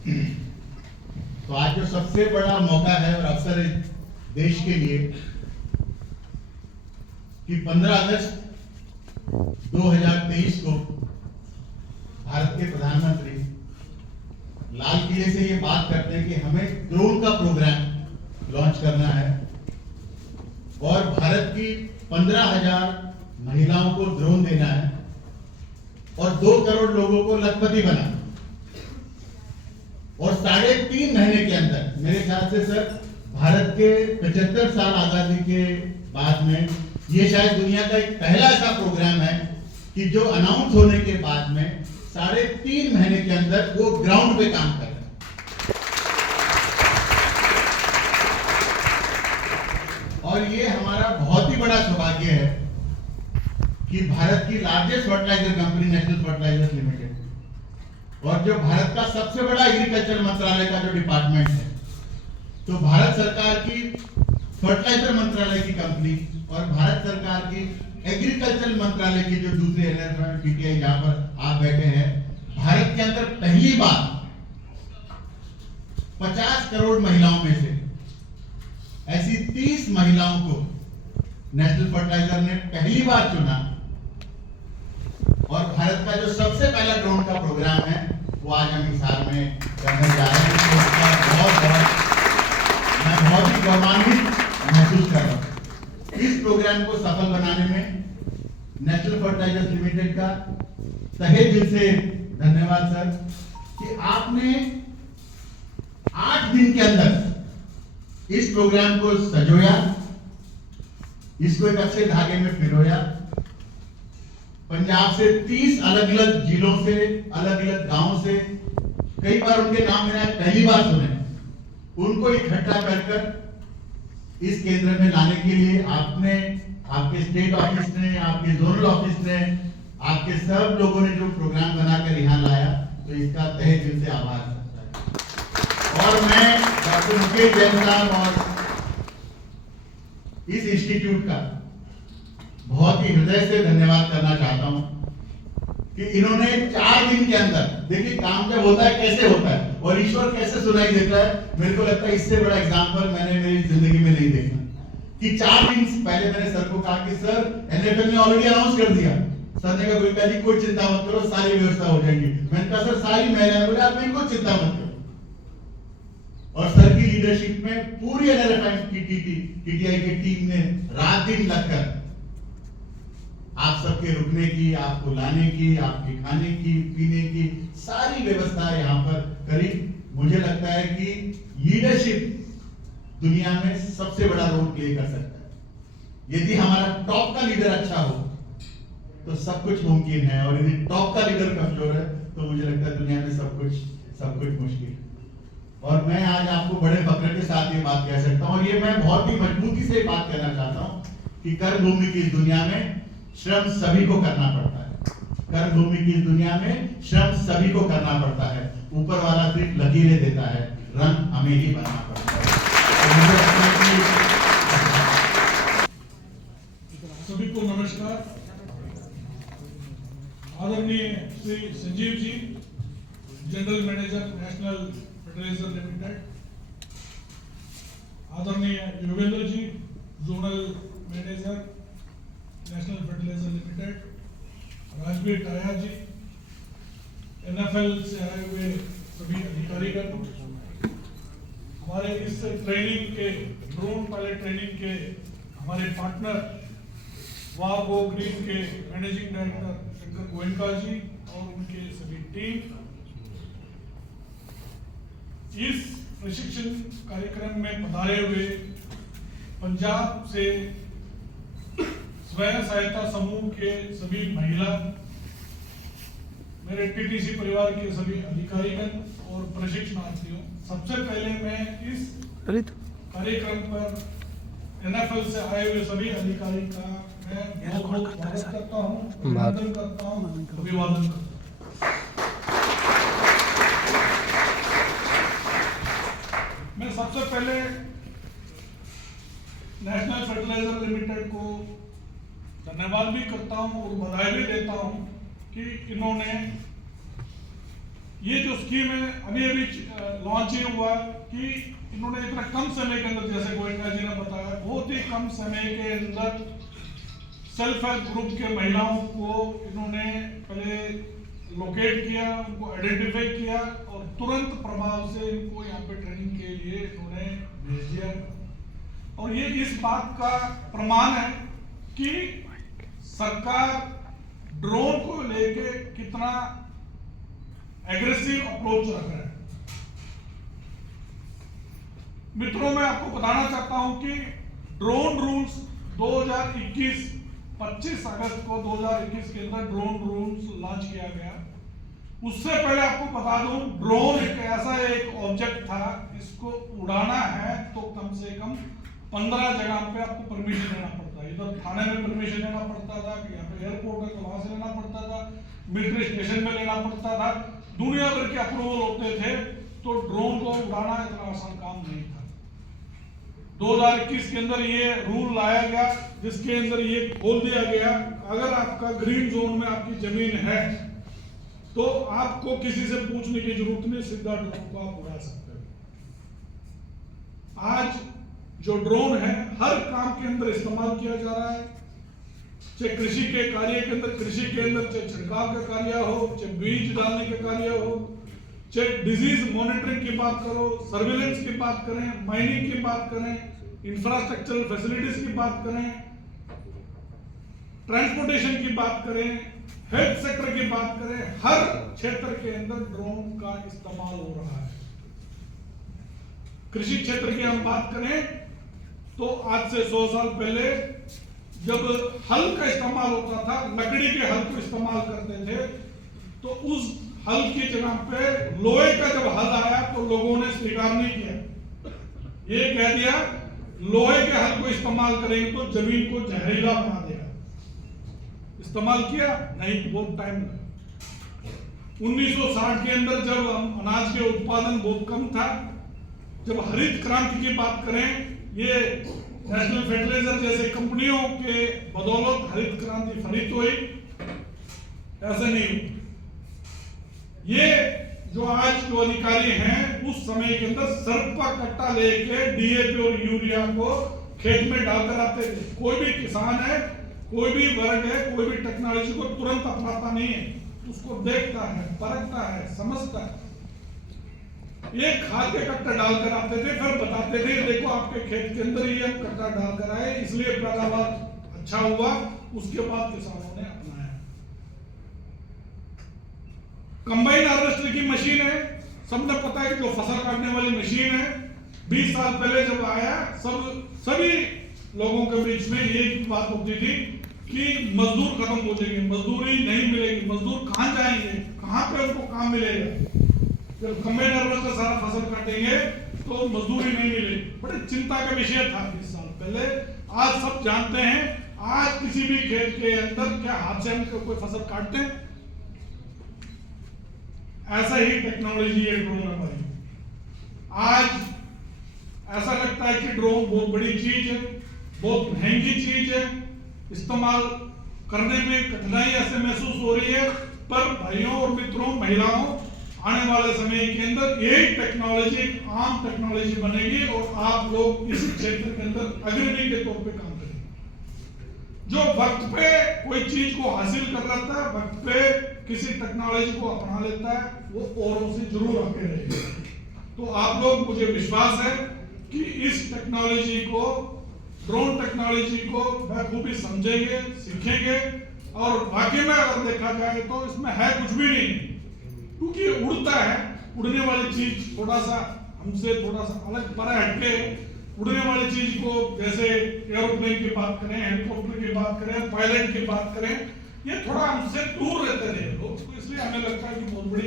तो आज जो सबसे बड़ा मौका है और अवसर है देश के लिए कि 15 अगस्त 2023 को भारत के प्रधानमंत्री लाल किले से ये बात करते हैं कि हमें ड्रोन का प्रोग्राम लॉन्च करना है और भारत की 15,000 महिलाओं को ड्रोन देना है और 2 करोड़ लोगों को लखपति बनाना और 3.5 महीने के अंदर, मेरे ख्याल से सर, भारत के 75 साल आजादी के बाद में ये शायद दुनिया का एक पहला ऐसा प्रोग्राम है कि जो अनाउंस होने के बाद में 3.5 महीने के अंदर वो ग्राउंड पे काम कर रहे हैं। और ये हमारा बहुत ही बड़ा सौभाग्य है कि भारत की largest fertiliser company national fertilizers limited और जो भारत का सबसे बड़ा एग्रीकल्चर मंत्रालय का जो डिपार्टमेंट है, तो भारत सरकार की फर्टिलाइजर मंत्रालय की कंपनी और भारत सरकार की एग्रीकल्चर मंत्रालय की जो दूसरी पीटीआई जहां पर आप बैठे हैं, भारत के अंदर पहली बार 50 करोड़ महिलाओं में से ऐसी 30 महिलाओं को नेशनल फर्टिलाइजर ने पहली बार चुना और भारत का जो सबसे पहला ड्रोन का प्रोग्राम है वो आज हम हिसार में करने जा रहे हैं। तो उसका मैं बहुत ही गौरवान्वित महसूस कर रहा हूँ। इस प्रोग्राम को सफल बनाने में नेशनल फर्टिलाइजर्स लिमिटेड का तहे दिल से धन्यवाद सर कि आपने 8 दिन के अंदर इस प्रोग्राम को सजोया, इसको एक अच्छे धागे में पिरोया। पंजाब से 30 अलग अलग जिलों से, अलग अलग गांवों से, कई बार उनके नाम मैंने पहली बार सुने, उनको इकट्ठा कर इस केंद्र में लाने के लिए आपने, आपके स्टेट ऑफिस ने, आपके जोनल ऑफिस ने, आपके सब लोगों ने जो प्रोग्राम बनाकर यहाँ लाया, तो इसका तहे दिल से आभार करता है। और मैं डॉक्टर मुकेश जैन साहब और इस इंस्टीट्यूट का बहुत ही हृदय से धन्यवाद करना चाहता हूं कि इन्होंने 4 दिन के अंदर, देखिए काम जब होता है कैसे होता है और ईश्वर कैसे सुनाई देता है, मेरे को लगता है इससे बड़ा एग्जांपल मैंने मेरी जिंदगी में नहीं देखा कि 4 दिन पहले मैंने सर को कहा कि सर एनएफएल ने ऑलरेडी अनाउंस कर दिया। सर ने कहा पहले कोई चिंता मत करो, सारी व्यवस्था हो जाएगी। मैंने कहा सर सारी महिलाएं, बोले आप बिल्कुल चिंता मत करो। और सर की लीडरशिप में पूरी एनएलएफ की पीटीआई की टीम ने रात दिन लगकर आप सबके रुकने की, आपको लाने की, आपके खाने की, पीने की सारी व्यवस्था यहाँ पर करी। मुझे लगता है कि लीडरशिप दुनिया में सबसे बड़ा रोल प्ले कर सकता है। यदि हमारा टॉप का लीडर अच्छा हो तो सब कुछ मुमकिन है, और यदि टॉप का लीडर कमजोर है तो मुझे लगता है दुनिया में सब कुछ मुश्किल है। और मैं आज आपको बड़े फक्र के साथ ये बात कह सकता हूँ, और ये मैं बहुत ही मजबूती से बात कहना चाहता हूँ कि कर भूमि की इस दुनिया में श्रम सभी को करना पड़ता है। कर भूमि की इस दुनिया में श्रम सभी को करना पड़ता है। ऊपर वाला सिर्फ लकीरें देता है, रंग हमें ही बनाना पड़ता है। सभी को नमस्कार। आदरणीय Shri Sanjeev ji, general manager national fertilizer limited, आदरणीय Yogendra ji, zonal manager national fertilizer limited, Rajveer Taya ji, NFL से आए हुए सभी अधिकारीगण, हमारे इस ट्रेनिंग के, ड्रोन पायलट ट्रेनिंग के हमारे पार्टनर वाह गो ग्रीन के मैनेजिंग डायरेक्टर शंकर गोयनका जी और उनके सभी टीम, इस प्रशिक्षण कार्यक्रम में पधारे हुए पंजाब से स्वयं सहायता समूह के सभी महिला, मेरे टीटीसी परिवार के सभी अधिकारीगण और प्रशिक्षणार्थियों, सबसे पहले मैं इस कार्यक्रम पर एनएफएल से आए हुए सभी अधिकारी का मैं बहुत स्वागत करता हूँ, अभिनंदन करता हूँ, अभिवादन करता हूँ। मैं सबसे पहले नेशनल फर्टिलाइजर लिमिटेड को धन्यवाद भी करता हूं और बधाई भी देता हूं कि इन्होंने ये जो स्कीम है अभी अभी लॉन्च ही हुआ कि इन्होंने इतना कम समय के अंदर, जैसे गोयनका जी ने बताया, बहुत ही कम समय के अंदर सेल्फ हेल्प ग्रुप के महिलाओं को इन्होंने पहले लोकेट किया, उनको आइडेंटिफाई किया और तुरंत प्रभाव से इनको यहाँ पे ट्रेनिंग के लिए इन्होंने भेज दिया। और ये इस बात का प्रमाण है कि सरकार ड्रोन को लेके कितना एग्रेसिव अप्रोच रख रहा है। मित्रों, मैं आपको बताना चाहता हूं कि ड्रोन रूल्स 2021 25 अगस्त को 2021 के अंदर ड्रोन रूल्स लॉन्च किया गया। उससे पहले आपको बता दूं, ड्रोन एक ऐसा एक ऑब्जेक्ट था, इसको उड़ाना है तो कम से कम 15 जगह पे आपको परमिशन लेना पड़ता है। इधर थाने में परमिशन लेना पड़ता था, कि यहाँ पे एयरपोर्ट है तो वहां से लेना पड़ता था, मिलिट्री स्टेशन में लेना पड़ता था, दुनिया भर के अप्रूवल होते थे। तो ड्रोन को उड़ाना इतना आसान काम नहीं था। 2021 के अंदर ये रूल लाया गया, जिसके अंदर ये खोल दिया गया, अगर आपका ग्रीन जोन में आपकी जमीन है तो आपको किसी से पूछने की जरूरत नहीं, सीधा ड्रोन को आप उड़ा सकते हो। आज जो ड्रोन है हर काम के अंदर इस्तेमाल किया जा रहा है, चाहे कृषि के कार्य के अंदर, चाहे छिड़काव का कार्य हो, चाहे बीज डालने का कार्य हो, चाहे डिजीज मॉनिटरिंग की बात करो, सर्विलेंस की बात करें, माइनिंग की बात करें, इंफ्रास्ट्रक्चरल फैसिलिटीज की बात करें, ट्रांसपोर्टेशन की बात करें, हेल्थ सेक्टर की बात करें, हर क्षेत्र के अंदर ड्रोन का इस्तेमाल हो रहा है। कृषि क्षेत्र की हम बात करें तो आज से 100 साल पहले जब हल का इस्तेमाल होता था, लकड़ी के हल को इस्तेमाल करते थे, तो उस हल की जगह पे लोहे का जब हल आया तो लोगों ने स्वीकार नहीं किया। ये कह दिया लोहे के हल को इस्तेमाल करेंगे तो जमीन को जहरीला बना देगा। इस्तेमाल किया नहीं, बहुत टाइम लगा। 1960 के अंदर जब अनाज के उत्पादन बहुत कम था, जब हरित क्रांति की बात करें, ये नेशनल फर्टिलाइजर जैसे कंपनियों के बदौलत हरित क्रांति फलित हुई, ऐसा नहीं हुआ। ये जो आज जो अधिकारी हैं उस समय के अंदर सर्पा कट्टा लेके डीएपी और यूरिया को खेत में डालकर आते थे। कोई भी किसान है, कोई भी वर्ग है, कोई भी टेक्नोलॉजी को तुरंत अपनाता नहीं है, उसको देखता है, परखता है, समझता है। ये खाद के कट्टा डालकर आते थे, फिर बताते थे देखो आपके खेत के अंदर ये हम कट्टा डालकर आए, इसलिए पैदावार अच्छा हुआ। उसके बाद किसानों ने अपनाया। कंबाइन हार्वेस्टर की मशीन है, सबने पता है कि जो फसल काटने वाली मशीन है, 20 साल पहले जब आया, सभी लोगों के बीच में ये बात होती थी कि मजदूर खत्म हो जाएंगे, मजदूरी नहीं मिलेगी, मजदूर कहां जाएंगे, कहां पे उनको काम मिलेगा। जब कंबाइन हार्वेस्टर सारा फसल काटेंगे तो मजदूरी नहीं मिलेगी। बड़ी चिंता का विषय था 20 साल पहले। आज सब जानते हैं, आज किसी भी खेत के अंदर क्या हाथ से हम कोई फसल काटते हैं? ऐसा ही टेक्नोलॉजी है ड्रोन हमारी। आज ऐसा लगता है कि ड्रोन बहुत बड़ी चीज है, बहुत महंगी चीज है, इस्तेमाल करने में कठिनाई ऐसे महसूस हो रही है। पर भाइयों और मित्रों, महिलाओं, आने वाले समय के अंदर यही टेक्नोलॉजी आम टेक्नोलॉजी बनेगी और आप लोग इस क्षेत्र के अंदर अग्रणी के तौर पे काम करेंगे। जो वक्त पे कोई चीज को हासिल कर लेता है, वक्त पे किसी टेक्नोलॉजी को अपना लेता है, वो औरों से जरूर आगे रहेगा। तो आप लोग, मुझे विश्वास है कि इस टेक्नोलॉजी को, ड्रोन टेक्नोलॉजी को बखूबी समझेंगे, सीखेंगे। और वाकई में अगर देखा जाए तो इसमें है कुछ भी नहीं, क्योंकि उड़ता है। उड़ने वाली चीज थोड़ा सा हमसे थोड़ा सा अलग पर हटके, उड़ने वाली चीज को जैसे एरोप्लेन की बात करें, हेलीकॉप्टर की बात करें, पायलट की बात करें, ये थोड़ा हमसे दूर रहते थे लोग, तो इसलिए हमें लगता है कि बहुत बड़ी